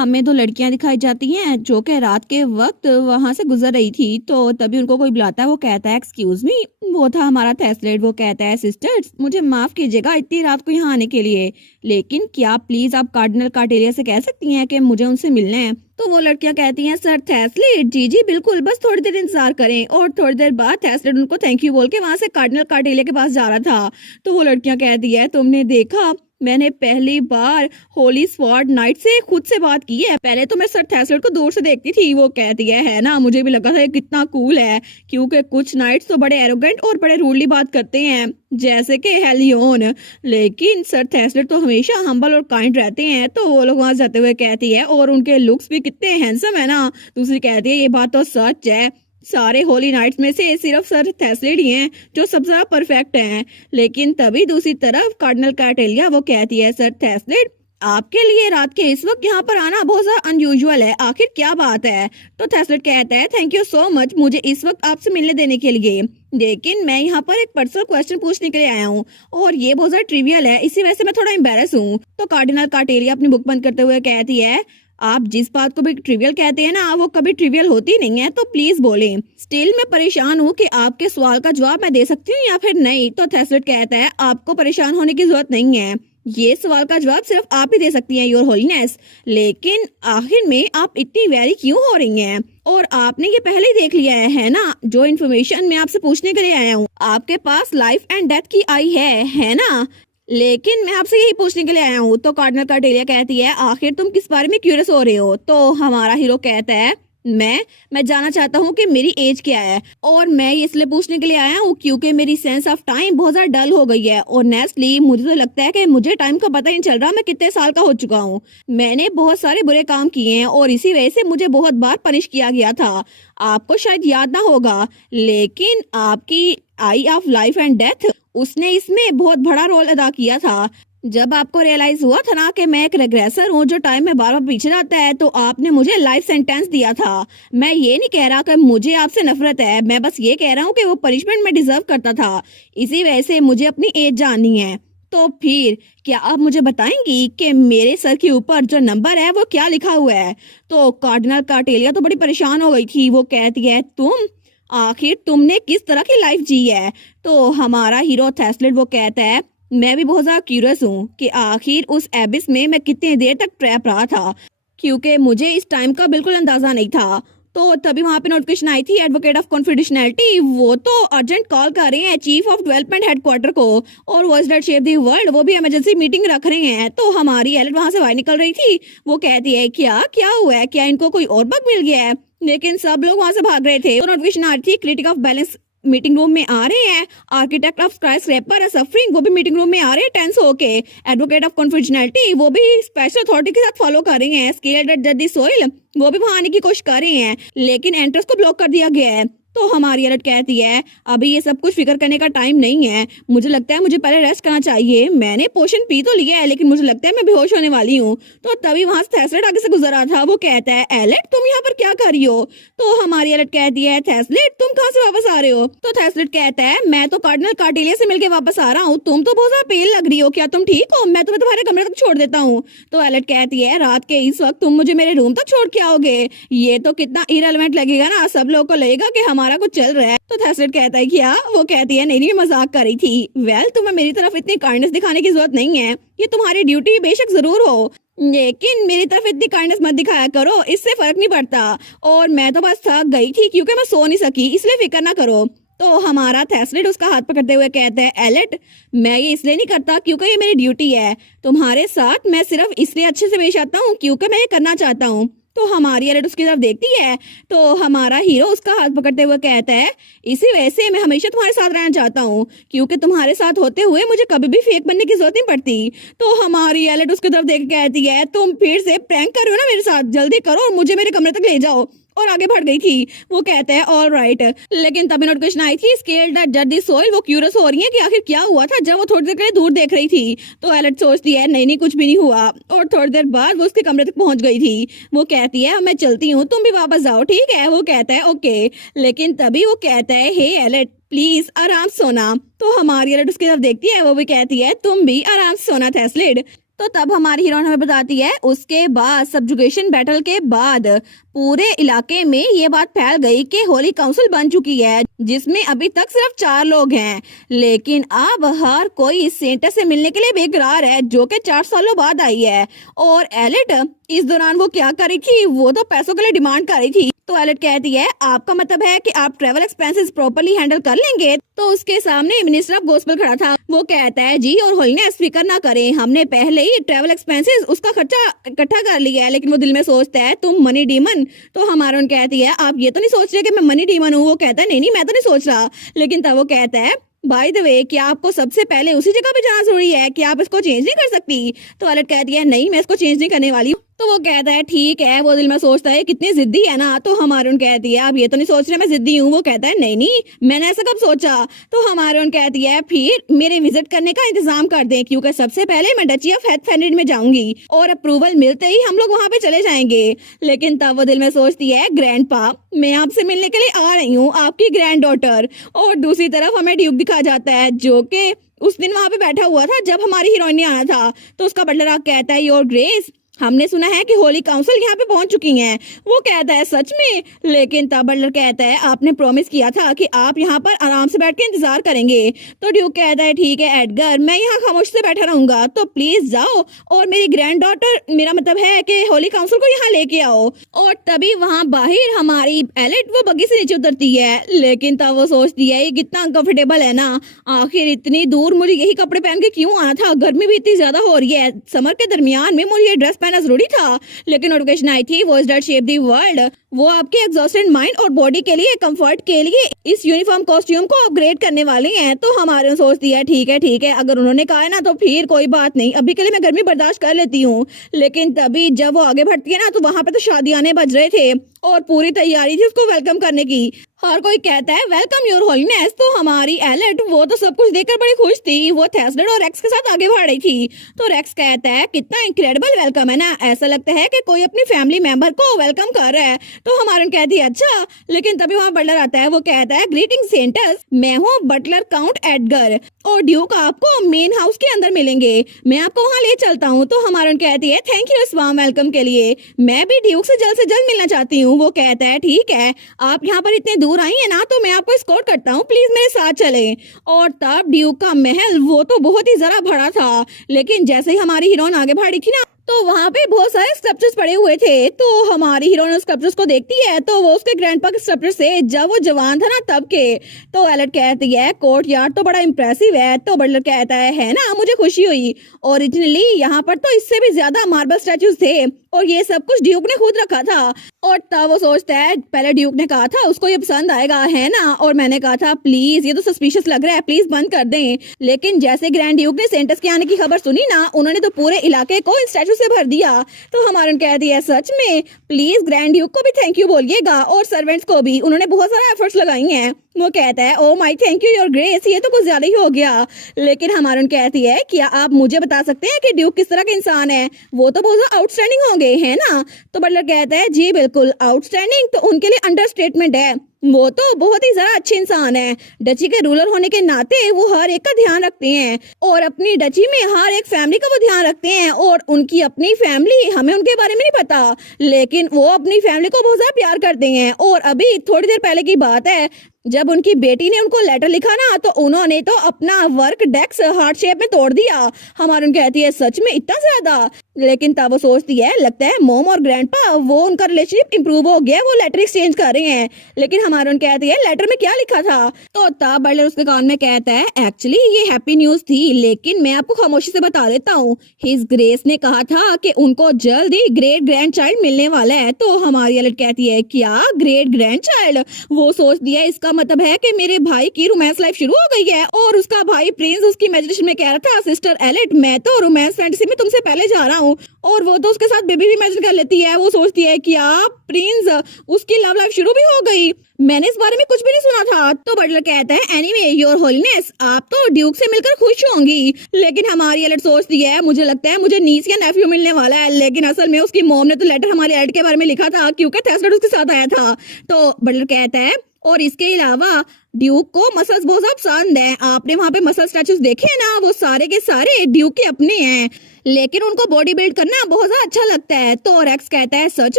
हमें 2 लड़कियां दिखाई जाती हैं जो कि रात के वक्त वहां से गुजर रही थी। तो तभी उनको कोई बुलाता है, वो कहता है एक्सक्यूज मी। वो था हमारा थेस्लेट। वो कहता है सिस्टर्स मुझे माफ कीजिएगा इतनी रात को यहाँ आने के लिए, लेकिन क्या प्लीज आप कार्डिनल कार्टेलिया से कह सकती हैं कि मुझे उनसे मिलना है। तो वो लड़कियां कहती हैं सर थेस्लेट जी जी बिल्कुल, बस थोड़ी देर इंतजार करें। और थोड़ी देर बाद थेस्लेट उनको थैंक यू बोल के वहां से कार्डिनल कार्टेलिया के पास जा रहा था। तो वो लड़कियां कहती है तुमने देखा, मैंने पहली बार होली स्वॉर्ड नाइट से खुद से बात की है। पहले तो मैं सर थेस्लेट को दूर से देखती थी। वो कहती है ना, मुझे भी लगा था ये कितना कूल है, क्योंकि कुछ नाइट्स तो बड़े एरोगेंट और बड़े रूडली बात करते हैं जैसे कि हेलियोन, लेकिन सर थेस्लेट तो हमेशा हम्बल और काइंड रहते हैं। तो वो लोग वहां जाते हुए कहती है और उनके लुक्स भी कितने हैंडसम है ना। दूसरी कहती है ये बात तो सच है, सारे होली नाइट्स में से सिर्फ सर थेस्लेट ही हैं जो सबसे ज्यादा परफेक्ट हैं। लेकिन तभी दूसरी तरफ कार्डिनल कार्टेलिया वो कहती है सर थेस्लेट आपके लिए रात के इस वक्त यहाँ पर आना बहुत ज्यादा अनयूजुअल है, आखिर क्या बात है। तो थेस्लेट कहता है थैंक यू सो मच मुझे इस वक्त आपसे मिलने देने के लिए, लेकिन मैं यहाँ पर एक पर्सनल क्वेश्चन पूछने के लिए आया हूँ और ये बहुत ज्यादा ट्रिवियल है, इसी वजह से मैं थोड़ा एम्बेरस हूँ। तो कार्डिनल कार्टेलिया अपनी बुक बंद करते हुए कहती है आप जिस बात को भी ट्रिवियल कहते हैं ना वो कभी ट्रिवियल होती नहीं है, तो प्लीज बोलें। स्टिल मैं परेशान हूँ कि आपके सवाल का जवाब मैं दे सकती हूँ या फिर नहीं। तो थेस्लेट कहता है आपको परेशान होने की जरूरत नहीं है, ये सवाल का जवाब सिर्फ आप ही दे सकती हैं योर होलीनेस। लेकिन आखिर में आप इतनी वेरी क्यों हो रही हैं? और आपने ये पहले ही देख लिया है ना जो इन्फॉर्मेशन मैं आपसे पूछने के लिए आया हूँ। आपके पास लाइफ एंड डेथ की आई है ना, लेकिन मैं आपसे यही पूछने के लिए आया हूँ। तो कार्डिनल कार्टेलिया कहती है आखिर तुम किस बारे में क्यूरियस हो रहे हो। तो हमारा हीरो कहता है मैं जानना चाहता हूँ कि मेरी एज क्या है, और मैं ये इसलिए पूछने के लिए आया हूँ क्योंकि मेरी सेंस ऑफ टाइम बहुत ज्यादा डल हो गई है। और नेस्टली मुझे तो लगता है कि मुझे टाइम का पता ही नहीं चल रहा मैं कितने साल का हो चुका हूँ। मैंने बहुत सारे बुरे काम किए हैं और इसी वजह से मुझे बहुत बार पनिश किया गया था। आपको शायद याद ना होगा, लेकिन आपकी आई ऑफ लाइफ एंड डेथ उसने इसमें बहुत बड़ा रोल अदा किया था। जब आपको रियलाइज हुआ था ना कि मैं एक रेग्रेसर हूँ जो टाइम में बार बार पीछे जाता है, तो आपने मुझे लाइफ सेंटेंस दिया था। मैं ये नहीं कह रहा कि मुझे आपसे नफरत है, मैं बस ये कह रहा हूँ कि वो पनिशमेंट मैं डिजर्व करता था, इसी वजह से मुझे अपनी एज जाननी है। तो फिर क्या आप मुझे बताएंगी कि मेरे सर के ऊपर जो नंबर है वो क्या लिखा हुआ है। तो कार्डिनल कार्टेलिया तो बड़ी परेशान हो गई थी। वो कहती है तुम आखिर तुमने किस तरह की लाइफ जी है। तो हमारा हीरो थेस्लेट वो कहता है मैं भी बहुत ज्यादा क्यूरियस हूँ कि आखिर उस एबिस में मैं कितनी देर तक ट्रैप रहा था, क्योंकि मुझे इस टाइम का बिल्कुल अंदाजा नहीं था। तो तभी वहां पे नोटिफिकेशन आई थी एडवोकेट ऑफ कॉन्फिडेंशियलिटी, वो तो अर्जेंट कॉल कर रहे हैं चीफ ऑफ डेवलपमेंट हेडक्वार्टर को, और voice that shape the world वो भी इमरजेंसी मीटिंग रख रहे हैं। तो हमारी एलेट वहां से बाहर निकल रही थी। वो कहती है क्या क्या हुआ है, क्या इनको कोई और बग मिल गया है, लेकिन सब लोग वहां से भाग रहे थे। तो नोटिफिकेशन आ रही थी critic of balance meeting room में आ रहे हैं, architect of sky scraper suffering वो भी मीटिंग रूम में आ रहे हैं टेंस होके, एडवोकेट ऑफ कॉन्फिडेंशियलिटी वो भी स्पेशल अथॉरिटी के साथ फॉलो कर रहे हैं, स्केल्ड जज सोइल वो भी वहां आने की कोशिश कर रहे हैं, लेकिन एंट्रेंस को ब्लॉक कर दिया गया है। तो हमारी अलर्ट कहती है अभी ये सब कुछ फिक्र करने का टाइम नहीं है, मुझे लगता है मुझे पहले रेस्ट करना चाहिए। मैंने पोशन पी तो लिया है लेकिन मुझे लगता है मैं बेहोश होने वाली हूँ। तो तभी वहां से थेस्लेट आगे से गुजर रहा था। वो कहता है एलेट तुम यहाँ पर क्या कर रही हो। तो हमारी अलर्ट कहती है थेस्लेट तुम कहाँ से वापस आ रहे हो। तो थेस्लेट कहता है मैं तो कार्डिनल कार्टेलिया से मिलके वापस आ रहा हूँ, तुम तो बहुत ज्यादा पेल लग रही हो, क्या तुम ठीक हो, मैं तुम्हें तुम्हारे कमरे तक छोड़ देता हूँ। तो एलेट कहती है रात के इस वक्त तुम मुझे मेरे रूम तक छोड़ के आओगे, ये तो कितना इररिलेवेंट लगेगा ना, सब लोगों को लगेगा कि हमारा कुछ चल रहा है। तो थेस्लेट कहता है क्या। वो कहती है नहीं मैं मजाक कर रही थी। वेल तुम्हें मेरी तरफ इतनी काइंडनेस दिखाने की जरूरत नहीं है, ये तुम्हारी ड्यूटी बेशक जरूर हो, लेकिन मेरी तरफ इतनी काइंडनेस मत दिखाया करो, इससे फर्क नहीं पड़ता। और मैं तो बस थक गई थी क्योंकि मैं सो नहीं सकी, इसलिए फिक्र ना करो। तो हमारा थेस्लेट उसका हाथ पकड़ते हुए कहता है एलेट मैं ये इसलिए नहीं करता क्योंकि ये मेरी ड्यूटी है, तुम्हारे साथ मैं सिर्फ इसलिए अच्छे से पेश आता हूँ क्योंकि मैं ये करना चाहता हूँ। तो हमारी एलेट उसकी तरफ देखती है। तो हमारा हीरो उसका हाथ पकड़ते हुए कहता है इसी वजह से मैं हमेशा तुम्हारे साथ रहना चाहता हूँ, क्योंकि तुम्हारे साथ होते हुए मुझे कभी भी फेक बनने की जरूरत नहीं पड़ती। तो हमारी एलेट उसकी तरफ देख के कहती है तुम फिर से प्रैंक कर रहे हो ना मेरे साथ, जल्दी करो और मुझे मेरे कमरे तक ले जाओ। और आगे बढ़ गई थी। वो कहते हैं ऑल राइट, लेकिन तभी नोटिफिकेशन आई थी स्केल्ड जज सोइल वो क्यूरियस हो रही है कि आखिर क्या हुआ था जब वो थोड़ी देर के लिए दूर देख रही थी। तो एलेट सोचती है नहीं कुछ भी नहीं हुआ, और थोड़ी देर बाद वो उसके कमरे तक पहुंच गई थी। वो कहती है मैं चलती हूँ तुम भी वापस जाओ ठीक है। वो कहता है ओके, लेकिन तभी वो कहता है हे एलेट प्लीज आराम सोना। तो हमारी एलेट उसकी तरफ देखती है, वो भी कहती है तुम भी आराम सोना थेस्लेट। तो तब हमारी हीरोइन हमें बताती है उसके बाद सब्जुगेशन बैटल के बाद पूरे इलाके में ये बात फैल गई कि होली काउंसिल बन चुकी है जिसमें अभी तक सिर्फ 4 लोग हैं, लेकिन अब हर कोई सेंटर से मिलने के लिए बेकरार है जो कि 4 सालों बाद आई है। और एलिट इस दौरान वो क्या कर रही थी, वो तो पैसों के लिए डिमांड कर रही थी। तो एलिट कहती है आपका मतलब है कि आप ट्रेवल एक्सपेंसेस प्रॉपर्ली हैंडल कर लेंगे। तो उसके सामने मिनिस्टर ऑफ गॉस्पेल खड़ा था, वो कहता है जी और होलीनेस फिक्र ना करें, हमने पहले ही ट्रेवल एक्सपेंसेस उसका खर्चा इकट्ठा कर लिया है। लेकिन वो दिल में सोचता है तुम मनी डीमन। तो हमारा उन कहती है आप ये तो नहीं सोच रहे कि मैं मनी डीमन हूँ। वो कहता है नहीं नहीं मैं तो नहीं सोच रहा। लेकिन तब वो कहता है बाय द वे क्या आपको सबसे पहले उसी जगह पे जाना जरूरी है कि आप इसको चेंज नहीं कर सकती। तो एलिट कहती है नहीं मैं इसको चेंज नहीं करने वाली हूँ। तो वो कहता है ठीक है। वो दिल में सोचता है कितनी जिद्दी है ना। तो हमारे उन कहती है आप ये तो नहीं सोच रहे मैं जिद्दी हूँ। वो कहता है नहीं नहीं मैंने ऐसा कब सोचा। तो हमारे उन कहती है फिर मेरे विजिट करने का इंतजाम कर दें क्योंकि सबसे पहले मैं डची ऑफ हैथफेनिड में जाऊंगी और अप्रूवल मिलते ही हम लोग वहाँ पे चले जाएंगे। लेकिन तब वो दिल में सोचती है ग्रैंडपा मैं आपसे मिलने के लिए आ रही हूँ, आपकी ग्रैंड डॉटर। और दूसरी तरफ हमें ड्यूक दिखा जाता है जो कि उस दिन वहां पे बैठा हुआ था जब हमारी हीरोइन ने आना था। तो उसका बटलर आके कहता है योर ग्रेस हमने सुना है कि होली काउंसिल यहाँ पे पहुंच चुकी हैं। वो कहता है सच में। लेकिन तब बटलर कहता है आपने प्रॉमिस किया था कि आप यहाँ पर आराम से बैठ के इंतजार करेंगे। तो ड्यूक कहता है ठीक है एडगर मैं यहाँ खामोश से बैठा रहूंगा, तो प्लीज जाओ और मेरी ग्रैंड डॉटर मेरा मतलब है कि होली काउंसिल को यहाँ लेके आओ। और तभी वहाँ बाहर हमारी एलिट वो बग्गी से नीचे उतरती है। लेकिन तब वो सोचती है ये कितना अनकंफर्टेबल है ना, आखिर इतनी दूर मुझे यही कपड़े पहन के क्यों आना था, गर्मी भी इतनी ज्यादा हो रही है, समर के दरमियान में मुझे ये ड्रेस पहनना जरूरी था। लेकिन नोटिफिकेशन आई थी voice that shape the world, वो आपके एग्जॉस्टेड माइंड और बॉडी के लिए कंफर्ट के लिए इस यूनिफॉर्म कॉस्ट्यूम को अपग्रेड करने वाले हैं। तो हमारे सोचती है ठीक है अगर उन्होंने कहा है ना तो फिर कोई बात नहीं, अभी के लिए मैं गर्मी बर्दाश्त कर लेती हूँ। लेकिन तभी जब वो आगे बढ़ती है ना तो वहां पे तो शादियाने बज रहे थे और पूरी तैयारी थी उसको वेलकम करने की। हर कोई कहता है वेलकम योर होलीनेस। तो हमारी एलिट वो तो सब कुछ देखकर बड़ी खुश थी, वो थेस्लेड और रेक्स के साथ आगे बढ़ रही थी। तो रेक्स कहता है कितना इनक्रेडिबल वेलकम है ना, ऐसा लगता है कि कोई अपनी फैमिली मेंबर को वेलकम कर रहा है। तो हमारे कहती है अच्छा। लेकिन तभी वहाँ बटलर आता है, वो कहता है ग्रीटिंग सेंटर्स मैं हूँ बटलर काउंट एडगर और ड्यूक आपको मेन हाउस के अंदर मिलेंगे, मैं आपको वहाँ ले चलता हूँ। तो हमारे कहती है थैंक यू इस वार्म वेलकम के लिए, मैं भी ड्यूक से जल्द मिलना चाहती हूँ। वो कहता है ठीक है आप यहाँ पर इतने दूर आई है ना तो मैं आपको एस्कॉर्ट करता हूँ, प्लीज मेरे साथ चले। और तब ड्यूक का महल वो तो बहुत ही जरा बड़ा था, लेकिन जैसे ही हमारी हीरोइन आगे बढ़ी थी ना तो वहाँ पे बहुत सारे स्कल्पचर्स पड़े हुए थे। तो हमारी हीरोइन उस स्कल्पचर्स को देखती है तो वो उसके ग्रैंडपा के स्कल्पचर से जब वो जवान था ना तब के। तो एलिट कहती है कोर्ट यार्ड तो बड़ा इम्प्रेसिव है। तो बटलर कहता है ना मुझे खुशी हुई, ओरिजिनली यहाँ पर तो इससे भी ज्यादा मार्बल स्टैचूज थे और ये सब कुछ ड्यूक ने खुद रखा था। और तब वो सोचता है पहले ड्यूक ने कहा था उसको ये पसंद आएगा है ना, और मैंने कहा था प्लीज ये तो सस्पिशियस लग रहा है प्लीज बंद कर दें। लेकिन जैसे ग्रैंड ड्यूक ने सेंटर्स के आने की खबर सुनी ना उन्होंने तो पूरे इलाके को इन स्टैचू से भर दिया। तो हमारे कहती है सच में, प्लीज ग्रैंड ड्यूक को भी थैंक यू बोलिएगा और सर्वेंट्स को भी, उन्होंने बहुत सारा एफर्ट्स लगाई हैं। वो कहता है oh my thank you your grace, ये तो कुछ ज्यादा ही हो गया। लेकिन हमारे कहती है क्या आप मुझे बता सकते हैं कि ड्यूक किस तरह के इंसान है, वो तो बहुत आउटस्टैंडिंग होंगे है ना। तो बटलर कहता है जी बिल्कुल आउटस्टैंडिंग तो उनके लिए अंडरस्टेटमेंट है, वो तो बहुत ही जरा अच्छे इंसान है। डची के रूलर होने के नाते वो हर एक का ध्यान रखते हैं और अपनी डची में हर एक फैमिली का वो ध्यान रखते हैं और उनकी अपनी फैमिली हमें उनके बारे में नहीं पता, लेकिन वो अपनी फैमिली को बहुत ज्यादा प्यार करते हैं। और अभी थोड़ी देर पहले की बात है जब उनकी बेटी ने उनको लेटर लिखा ना तो उन्होंने तो अपना वर्क डेस्क हार्ट शेप में तोड़ दिया। हमारे उन कहती है सच में इतना ज्यादा। लेकिन तब वो सोचती है लगता है मॉम और ग्रैंडपा वो उनका रिलेशनशिप इंप्रूव हो गया, वो लेटर एक्सचेंज कर रहे हैं। लेकिन हमारे उन कहती है लेटर में क्या लिखा था। तो तब बटलर उसके कान में कहता है एक्चुअली ये हैप्पी न्यूज थी, लेकिन मैं आपको खामोशी से बता देता हूँ हिज ग्रेस ने कहा था कि उनको जल्द ही ग्रेट ग्रैंड चाइल्ड मिलने वाला है। तो हमारी एलिट कहती है क्या ग्रेट ग्रैंड चाइल्ड। वो सोचती है इसका मतलब है कि मेरे भाई की रोमांस लाइफ शुरू हो गई है। और उसका भाई प्रिंस उसकी इमेजिनेशन में कह रहा था सिस्टर एलिट मैं तो रोमांस फैंटेसी में तुमसे पहले जा रहा हूँ, और वो तो उसके साथ बेबी भी इमेजिन कर लेती है। वो सोचती है कि आप प्रिंस उसकी लव लाइफ शुरू भी हो गई, मैंने इस बारे में कुछ भी नहीं सुना था। तो बटलर कहता है एनीवे योर होलीनेस आप तो ड्यूक से मिलकर खुश होंगी। लेकिन हमारी एलिट सोचती है मुझे लगता है मुझे नीस या नेफ्यू मिलने वाला है, लेकिन असल में उसकी मॉम ने तो लेटर हमारी एलिट के बारे में लिखा था क्योंकि थेस्लेड उसके साथ आया था। तो बटलर कहता है और इसके अलावा ड्यूक को मसल्स बहुत ज्यादा पसंद है। आपने वहाँ पे मसल स्टैचूज देखे हैं ना, वो सारे के सारे ड्यूक के अपने हैं, लेकिन उनको बॉडी बिल्ड करना बहुत ज्यादा अच्छा लगता है। तो रेक्स कहता है सच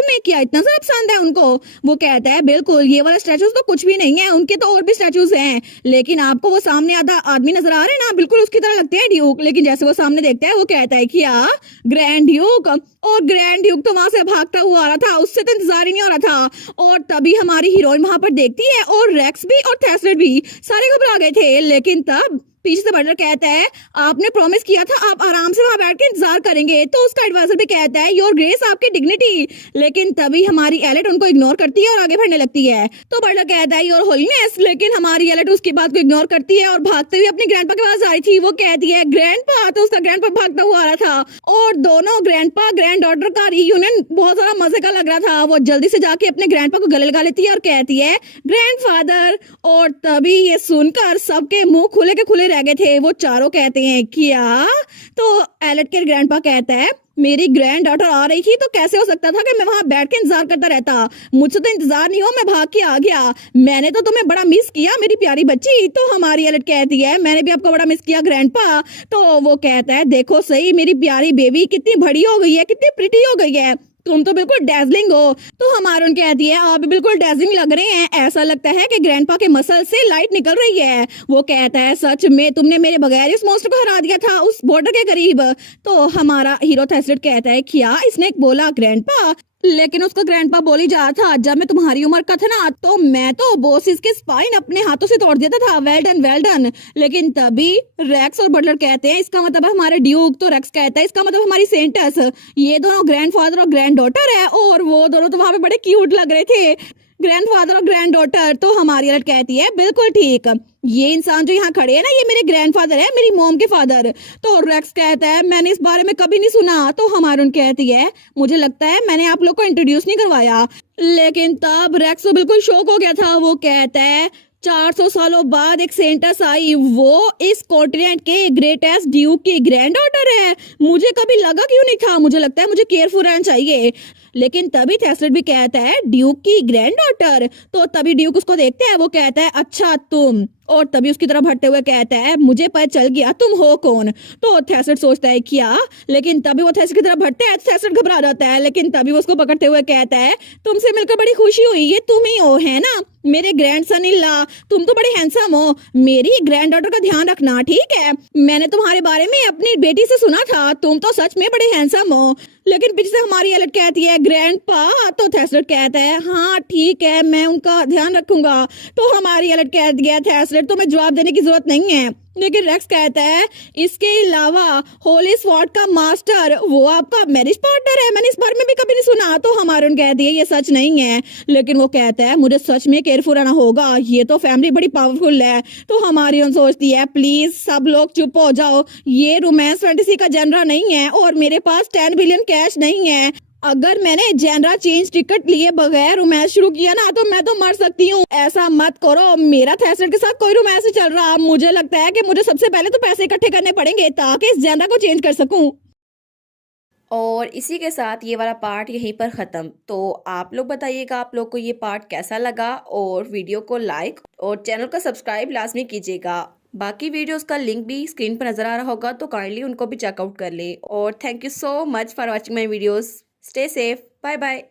में क्या इतना ज्यादा पसंद है उनको? वो कहता है बिल्कुल, ये वाला स्टैचूज तो कुछ भी नहीं है, उनके तो और भी स्टैचूज हैं, लेकिन आपको वो सामने आधा आदमी नजर आ रहे हैं ना, बिल्कुल उसकी तरह लगते हैं ड्यूक। लेकिन जैसे वो सामने देखता है वो कहता है क्या ग्रैंड ड्यूक? और ग्रैंड ड्यूक तो वहां से भागता हुआ आ रहा था, उससे तो इंतजार ही नहीं हो रहा था। और तभी हमारी हीरोइन वहां पर देखती है और रेक्स भी और थेस्लेट भी सारे घबरा गए थे। लेकिन तब पीछे से बटलर कहता है आपने प्रॉमिस किया था आप आराम से वहां बैठ के इंतजार करेंगे। तो उसका एडवाइजर भी कहता है योर ग्रेस आपकी डिग्निटी। लेकिन तभी हमारी एलेट उनको इग्नोर करती है और आगे बढ़ने लगती है। तो बटलर कहता है योर होलीनेस, लेकिन हमारी एलेट उसकी बात को इग्नोर करती है और भागते हुए अपने ग्रैंडपा के पास आ रही थी। वो कहती है ग्रैंडपा, तो उसका ग्रैंडपा भागता हुआ आ रहा था और दोनों ग्रैंडपा ग्रैंड डॉटर का रीयूनियन बहुत सारा मजे का लग रहा था। वो जल्दी से जाके अपने ग्रैंडपा को गले लगा लेती है और कहती है ग्रैंडफादर। और तभी ये सुनकर सबके मुंह खुले के खुले रह गए थे। वो चारों कहते हैं क्या? तो एलेट के ग्रैंडपा कहता है मेरी ग्रैंड डॉटर आ रही थी तो कैसे हो सकता था कि मैं वहां बैठ के इंतजार करता रहता? मुझसे तो इंतजार नहीं हो, मैं भाग के आ गया। मैंने तो तुम्हें बड़ा मिस किया मेरी प्यारी बच्ची। तो हमारी एलेट कहती है मैंने भी आपको बड़ा मिस किया ग्रैंडपा। तो वो कहता है देखो सही मेरी प्यारी बेबी कितनी बड़ी हो गई है, कितनी प्रिटी हो गई है, तुम तो बिल्कुल डैजलिंग हो। तो हमारून कहती है आप बिल्कुल डैजलिंग लग रहे हैं, ऐसा लगता है कि ग्रैंडपा के मसल से लाइट निकल रही है। वो कहता है सच में तुमने मेरे बगैर इस मॉन्स्टर को हरा दिया था उस बॉर्डर के करीब। तो हमारा हीरो थेस्लेट कहता है क्या इसने बोला ग्रैंडपा? लेकिन उसका ग्रैंडपा बोल ही जा था जब मैं तुम्हारी उम्र का था ना तो मैं तो बॉस इसके स्पाइन अपने हाथों से तोड़ देता था, वेल डन वेल डन। लेकिन तभी रेक्स और बटलर कहते हैं इसका मतलब है हमारे ड्यूक। तो रेक्स कहता है इसका मतलब हमारी सेंटस। ये दोनों ग्रैंडफादर और ग्रैंड डॉटर है और वो दोनों तो वहां पे बड़े क्यूट लग रहे थे, ग्रैंडफादर और ग्रैंड डॉटर। तो हमारी अलर्ट कहती है बिल्कुल ठीक, ये इंसान जो यहाँ खड़े हैं ना ये मेरे ग्रैंडफादर है, मेरी मॉम के फादर। तो रेक्स कहता है मैंने इस बारे में कभी नहीं सुना। तो हमारून कहती है मुझे लगता है मैंने आप लोग को इंट्रोड्यूस नहीं करवाया। लेकिन तब रेक्स तो बिल्कुल शॉक हो गया था। वो कहता है 400 सालों बाद एक सेंटस आई, वो इस कॉन्टिनेंट के ग्रेटेस्ट ड्यूक की ग्रैंड डॉटर है। मुझे कभी लगा क्यों नहीं था, मुझे लगता है मुझे केयरफुल रहना चाहिए। लेकिन तभी थेस्लेट भी कहता है ड्यूक की ग्रैंड डॉटर। तो तभी ड्यूक उसको देखते हैं, वो कहता है अच्छा तुम, और तभी उसकी तरफ हटते हुए कहता है मुझे पता चल गया तुम हो कौन। तो थेस्लेट सोचता है क्या, लेकिन तभी वो थेस्लेट की तरफ हटता है, थेस्लेट घबरा जाता है। लेकिन तभी वो उसको पकड़ते हुए कहता है तुमसे मिलकर बड़ी खुशी हुई, ये तुम ही हो है ना मेरे ग्रैंड सन इन लॉ, तुम तो बड़े हैंडसम हो। मेरी ग्रैंड डॉटर का ध्यान रखना ठीक है, मैंने तुम्हारे बारे में अपनी बेटी से सुना था, तुम तो सच में बड़े हैंडसम हो। लेकिन पीछे से हमारी एलेट कहती है ग्रैंडपा। तो थेस्लेट कहता है हाँ ठीक है मैं उनका ध्यान रखूंगा। तो हमारी एलेट कहती है थेस्लेट तुम्हें जवाब देने की जरूरत नहीं है। लेकिन रेक्स कहता है इसके अलावा होली स्वॉर्ड का मास्टर वो आपका मैरिज पार्टनर है, मैंने इस बारे में भी कभी नहीं सुना। तो हमारून कहती है ये सच नहीं है। लेकिन वो कहता है मुझे सच में केयरफुल रहना होगा, ये तो फैमिली बड़ी पावरफुल है। तो हमारी सोचती है प्लीज सब लोग चुप हो जाओ, ये रोमांस फैंटेसी का जनरा नहीं है और मेरे पास 10 बिलियन कैश नहीं है। अगर मैंने जनरा चेंज टिकट लिए बगैर रोमांस शुरू किया ना तो मैं तो मर सकती हूँ। ऐसा मत करो, मेरा थेस्लेट के साथ कोई रोमांस नहीं चल रहा। मुझे लगता है कि मुझे सबसे पहले तो पैसे इकट्ठे करने पड़ेंगे ताकि इस जनरा को चेंज कर सकूं। और इसी के साथ ये वाला पार्ट यहीं पर ख़त्म। तो आप लोग बताइएगा आप लोग को ये पार्ट कैसा लगा, और वीडियो को लाइक और चैनल को सब्सक्राइब लाजमी कीजिएगा। बाकी वीडियोस का लिंक भी स्क्रीन पर नज़र आ रहा होगा तो काइंडली उनको भी चेकआउट कर ले। और thank you so much for watching my videos. Stay safe, bye bye.